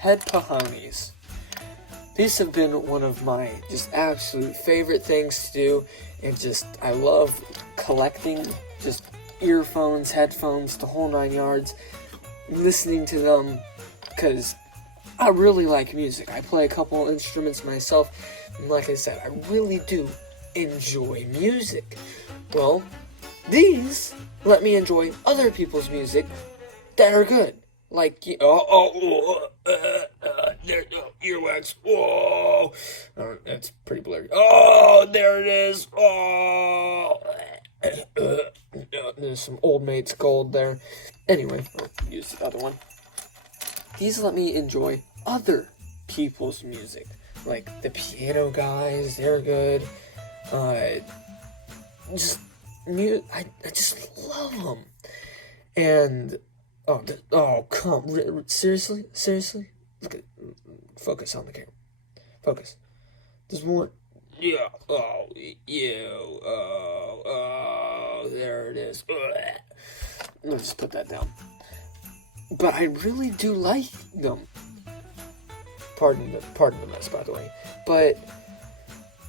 Head Pahonis. These have been one of my just absolute favorite things to do, and just, I love collecting just earphones, headphones, the whole 9 yards, listening to them, because I really like music. I play a couple instruments myself, and like I said, I really do enjoy music. Well, these let me enjoy other people's music that are good. Like, earwax. Whoa. That's pretty blurry. Oh, there it is. Oh. There's some Old Mates Gold there. Anyway, I'll use the other one. These let me enjoy other people's music. Like the piano guys, they're good. I just love them. And seriously, look at, focus on the camera. Focus. There's more. Yeah. Oh, there it is. Let's just put that down. But I really do like them. Pardon the mess, by the way. But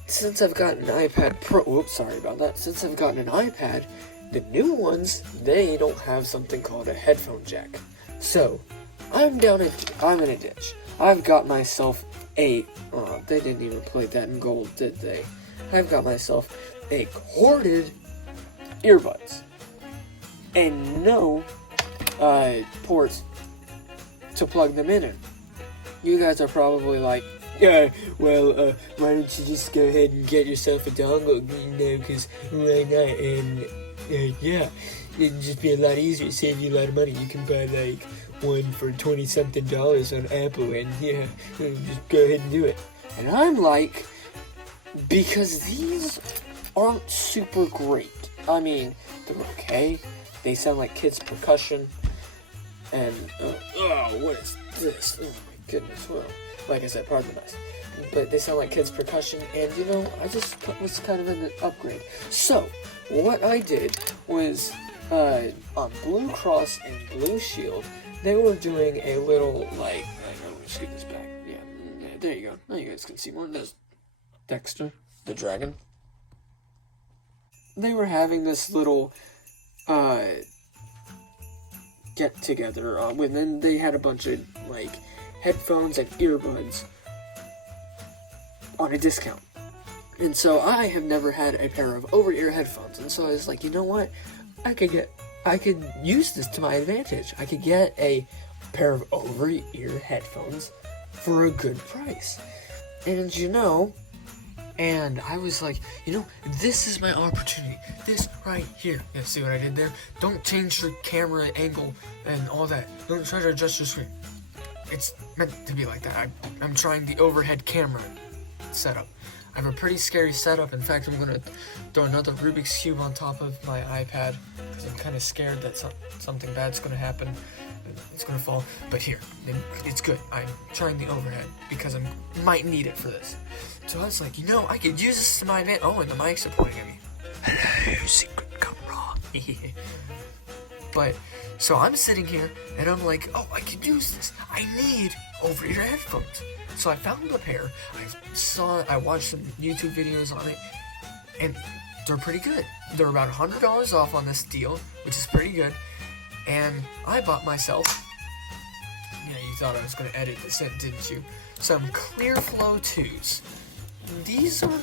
since I've gotten an iPad Pro, Since I've gotten an iPad, the new ones, they don't have something called a headphone jack. So, I'm in a ditch. I've got myself they didn't even play that in gold, did they? I've got myself a corded earbuds. And no ports to plug them in. You guys are probably like, yeah, well, why don't you just go ahead and get yourself a dongle, because why not? And yeah, it'd just be a lot easier, save you a lot of money. You can buy like one for $20-something on Apple, and yeah, just go ahead and do it. And I'm like, because these aren't super great. I mean, they're okay. They sound like kids' percussion. And, what is this? Oh my goodness, well, like I said, pardon the mess. But they sound like kids' percussion, and I just was kind of in the upgrade. So, what I did was, on Blue Cross and Blue Shield, they were doing a little, like, let's scoot this back. Yeah, there you go. Now you guys can see more. There's Dexter, the dragon. They were having this little, get together, and then they had a bunch of, like, headphones and earbuds on a discount. And so I have never had a pair of over-ear headphones, and so I was like, you know what? I could use this to my advantage. I could get a pair of over-ear headphones for a good price. And I was like, this is my opportunity. This right here. Yeah, see what I did there? Don't change your camera angle and all that. Don't try to adjust your screen. It's meant to be like that. I'm trying the overhead camera setup. I have a pretty scary setup. In fact, I'm going to throw another Rubik's Cube on top of my iPad because I'm kind of scared that something bad's going to happen. It's going to fall. But here, it's good. I'm trying the overhead because I might need it for this. So I was like, I could use this to my advantage. Oh, and the mics are pointing at me. Hello, secret camera. But, so I'm sitting here, and I'm like, I could use this. I need over-ear headphones. So I found a pair. I watched some YouTube videos on it, and they're pretty good. They're about $100 off on this deal, which is pretty good. And I bought myself, you thought I was going to edit this in, didn't you? Some Clearflow 2s. These are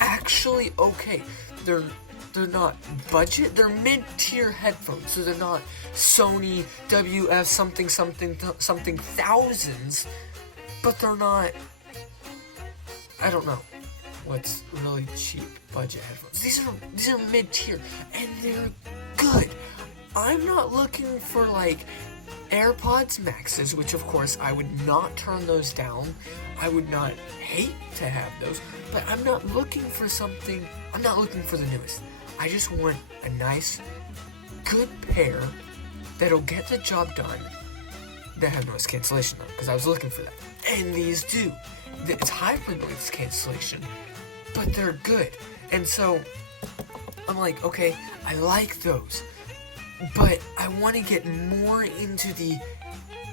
actually okay. They're not budget, they're mid-tier headphones, so they're not Sony WF something thousands, but they're not, I don't know what's really cheap budget headphones. These are mid-tier, and they're good. I'm not looking for like AirPods Maxes, which of course I would not turn those down. I would not hate to have those, but I'm not looking for the newest. I just want a nice, good pair that'll get the job done, that have noise cancellation though, because I was looking for that. And these do. It's hybrid noise cancellation, but they're good. And so, I'm like, okay, I like those, but I want to get more into the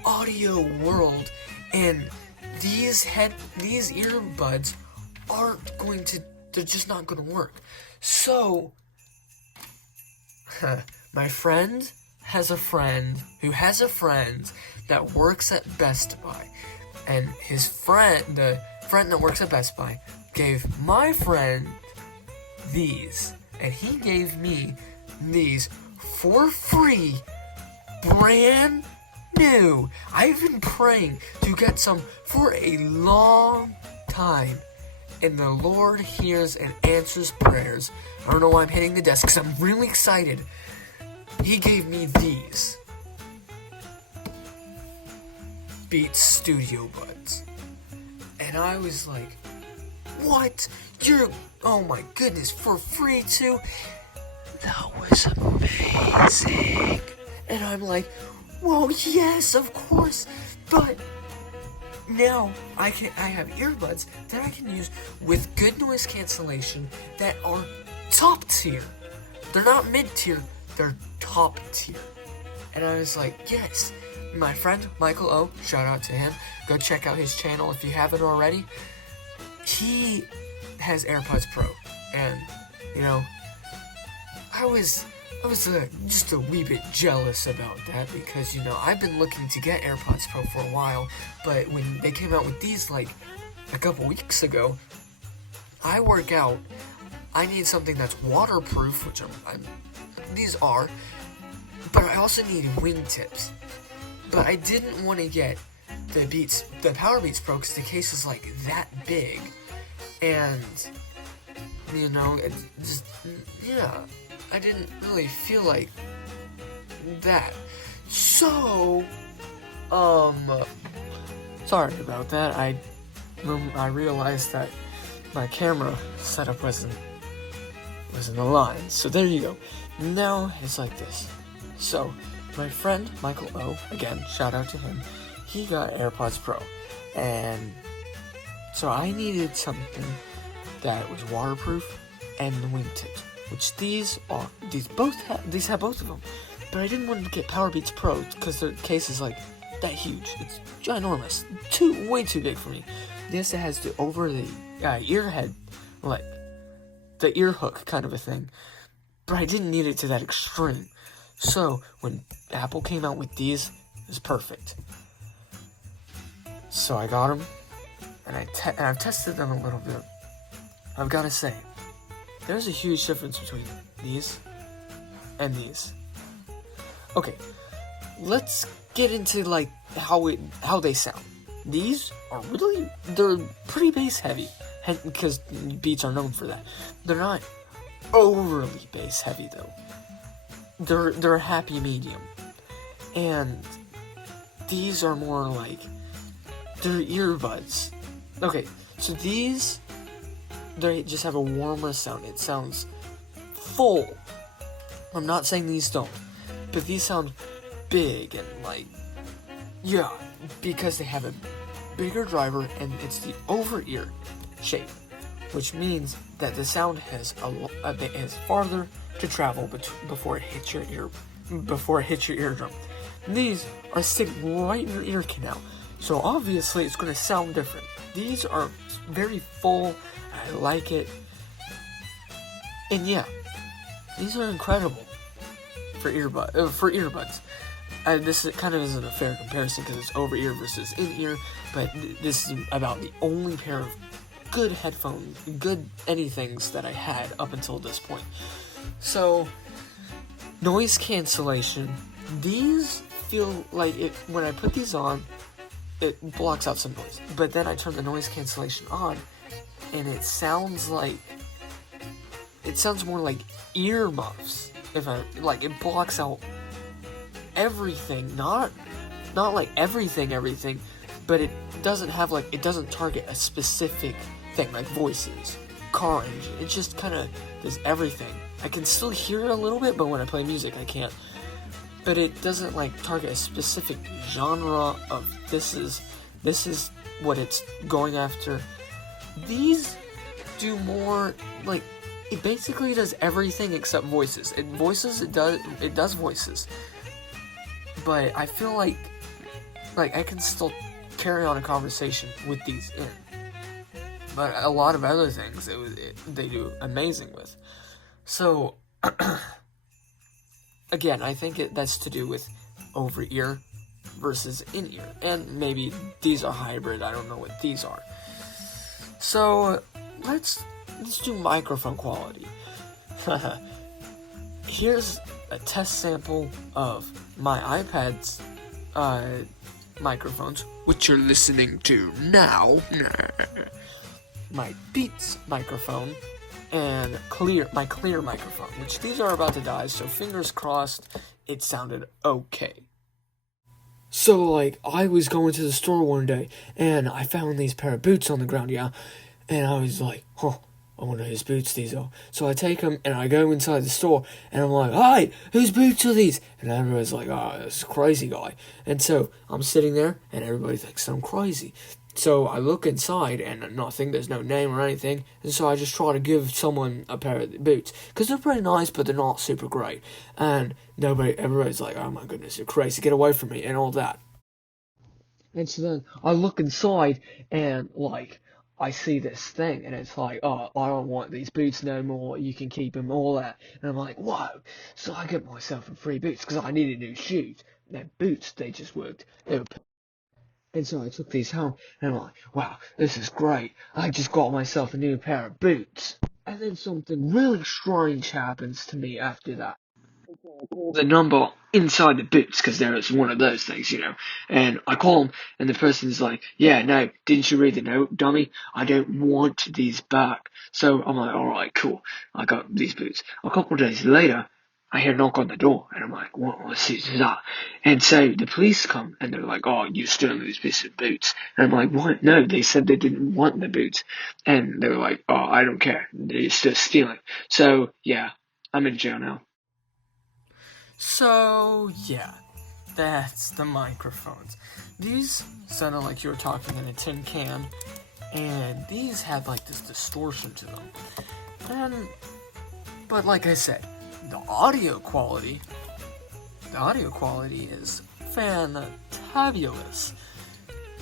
audio world, and these earbuds aren't going to, they're just not going to work. So, my friend has a friend who has a friend that works at Best Buy. And his friend, the friend that works at Best Buy, gave my friend these. And he gave me these for free, brand new. I've been praying to get some for a long time. And the Lord hears and answers prayers. I don't know why I'm hitting the desk, because I'm really excited. He gave me these Beats Studio Buds. And I was like, what? Oh my goodness, for free too? That was amazing. And I'm like, well, yes, of course. But now I have earbuds that I can use with good noise cancellation that are top tier. They're not mid tier, they're top tier. And I was like, yes. My friend Michael O, shout out to him. Go check out his channel if you haven't already. He has AirPods Pro, and I was just a wee bit jealous about that, because I've been looking to get AirPods Pro for a while, but when they came out with these like a couple weeks ago, I work out. I need something that's waterproof, which these are, but I also need wingtips. But I didn't want to get the Power Beats Pro, because the case is like that big, and I didn't really feel like that. So, sorry about that. I realized that my camera setup wasn't aligned. So there you go. Now it's like this. So, my friend Michael O, again, shout out to him, he got AirPods Pro, and so I needed something that was waterproof and wingtips, which these have both of them, but I didn't want to get Power Beats Pro because their case is like that huge. It's ginormous, way too big for me. This has the over the ear head, like the ear hook kind of a thing, but I didn't need it to that extreme. So when Apple came out with these, it was perfect. So I got them, and I've tested them a little bit. I've got to say, there's a huge difference between these and these. Okay, let's get into like how they sound. These are they're pretty bass heavy, because Beats are known for that. They're not overly bass heavy though. They're a happy medium, and these are more like they're earbuds. Okay, so these, they just have a warmer sound. It sounds full. I'm not saying these don't, but these sound big and like, yeah, because they have a bigger driver and it's the over ear shape, which means that the sound has has farther to travel before it hits your eardrum. These are sitting right in your ear canal, so obviously it's going to sound different. These are very full. I like it, and yeah, these are incredible for earbuds. This kind of isn't a fair comparison because it's over ear versus in ear, but this is about the only pair of good headphones, good anythings that I had up until this point. So, noise cancellation. These feel like when I put these on, it blocks out some noise. But then I turn the noise cancellation on, and it sounds more like earmuffs. It blocks out everything, not like everything, but it doesn't target a specific thing like voices, car engine. It just kind of does everything. I can still hear it a little bit, but when I play music, I can't. But it doesn't target a specific genre of this is what it's going after. These do more it basically does everything except voices. It does voices. But I feel like I can still carry on a conversation with these in. But a lot of other things they do amazing with. So, again, I think that's to do with over-ear versus in-ear. And maybe these are hybrid, I don't know what these are. So, let's do microphone quality. Here's a test sample of my iPad's microphones, which you're listening to now. My Beats microphone and my clear microphone, which these are about to die, so fingers crossed it sounded okay. So, like, I was going to the store one day, and I found these pair of boots on the ground, yeah, and I was like, I wonder whose boots these are. So I take them, and I go inside the store, and I'm like, hey, whose boots are these? And everybody's like, oh, this is a crazy guy. And so I'm sitting there, and everybody thinks I'm crazy. So I look inside, and nothing, there's no name or anything, and so I just try to give someone a pair of boots, because they're pretty nice, but they're not super great, and everybody's like, oh my goodness, you're crazy, get away from me, and all that. And so then I look inside, and, like, I see this thing, and it's like, oh, I don't want these boots no more, you can keep them, all that, and I'm like, whoa, so I get myself some free boots, because I needed new shoes, and boots, they just worked, and so I took these home, and I'm like, wow, this is great. I just got myself a new pair of boots. And then something really strange happens to me after that. I call the number inside the boots, because there's one of those things, you know. And I call them, and the person's like, yeah, no, didn't you read the note, dummy? I don't want these back. So I'm like, alright, cool. I got these boots. A couple of days later, I hear a knock on the door, and I'm like, what's that? And so the police come, and they're like, oh, you stole these pieces of boots. And I'm like, what? No, they said they didn't want the boots. And they were like, oh, I don't care. They're still stealing. So, yeah, I'm in jail now. So, yeah, that's the microphones. These sounded like you were talking in a tin can, and these had, like, this distortion to them. But like I said, the audio quality is fantabulous.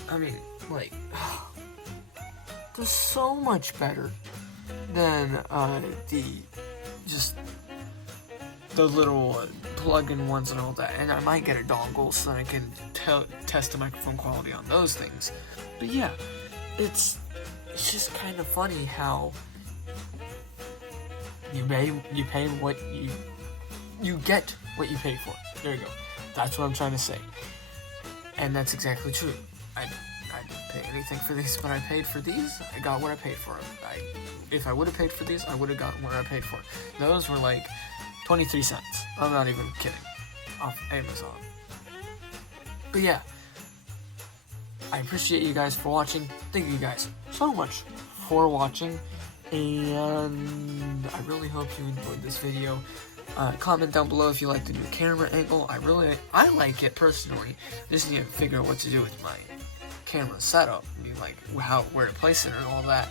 I mean, like, they're so much better than the little plug-in ones and all that. And I might get a dongle so that I can test the microphone quality on those things. But yeah, it's just kind of funny how you pay what you get what you pay for. There you go. That's what I'm trying to say. And that's exactly true. I didn't pay anything for these, but I paid for these. I got what I paid for them. If I would have paid for these, I would have gotten what I paid for. Those were like 23 cents. I'm not even kidding. Off Amazon. But yeah. I appreciate you guys for watching. Thank you guys so much for watching. And I really hope you enjoyed this video. Comment down below if you like the new camera angle. I like it personally. Just need to figure out what to do with my camera setup. I mean, like where to place it and all that.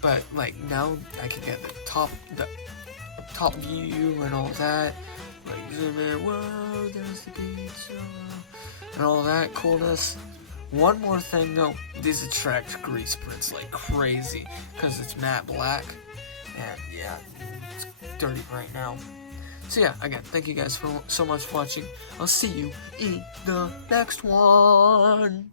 But like now I can get the top view and all that. Like zoom in, whoa, there's the beach, and all that coolness. One more thing though, these attract grease prints like crazy because it's matte black, and yeah, it's dirty right now. So yeah, again, thank you guys so much for watching. I'll see you in the next one.